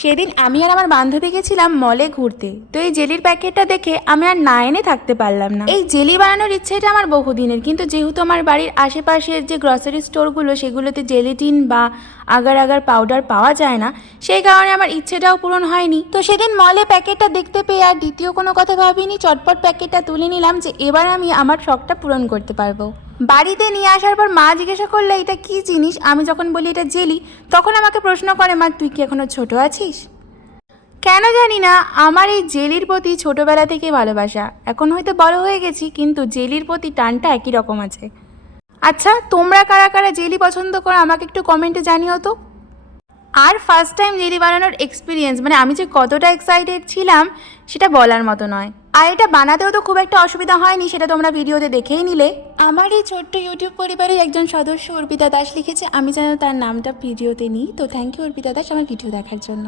সেদিন আমি আর আমার বান্ধবী গেছিলাম মলে ঘুরতে। তো এই জেলির প্যাকেটটা দেখে আমি আর না এনে থাকতে পারলাম না। এই জেলি বানানোর ইচ্ছেটা আমার বহুদিনের, কিন্তু যেহেতু আমার বাড়ির আশেপাশের যে গ্রসারি স্টোরগুলো সেগুলোতে জেলিটিন বা আগার আগার পাউডার পাওয়া যায় না, সেই কারণে আমার ইচ্ছেটাও পূরণ হয়নি। তো সেদিন মলে প্যাকেটটা দেখতে পেয়ে আর দ্বিতীয় কোনো কথা ভাবিনি, চটপট প্যাকেটটা তুলে নিলাম যে এবার আমি আমার শখটা পূরণ করতে পারবো। বাড়িতে নিয়ে আসার পর মা জিজ্ঞাসা করলে এটা কি জিনিস। আমি যখন বলি এটা জেলি, তখন আমাকে প্রশ্ন করে, মা তুই কি এখনো ছোট আছিস? কেন জানি না আমার এই জেলির প্রতি ছোটবেলা থেকে ভালোবাসা। এখন হয়তো বড় হয়ে গেছি, কিন্তু জেলির প্রতি টানটা একই রকম আছে। আচ্ছা, তোমরা কারা কারা জেলি পছন্দ করো আমাকে একটু কমেন্টে জানিও তো। আর ফার্স্ট টাইম জেলি বানানোর এক্সপিরিয়েন্স, মানে আমি যে কতটা এক্সাইটেড ছিলাম সেটা বলার মতো নয়। আর এটা বানাতেও তো খুব একটা অসুবিধা হয়নি, সেটা তোমরা ভিডিওতে দেখেই নিলে। আমার এই ছোট্ট ইউটিউব পরিবারের একজন সদস্য অর্পিতা দাস লিখেছে, আমি যেন তার নামটা ভিডিওতে নিই। তো থ্যাংক ইউ অর্পিতা দাস আমার ভিডিও দেখার জন্য।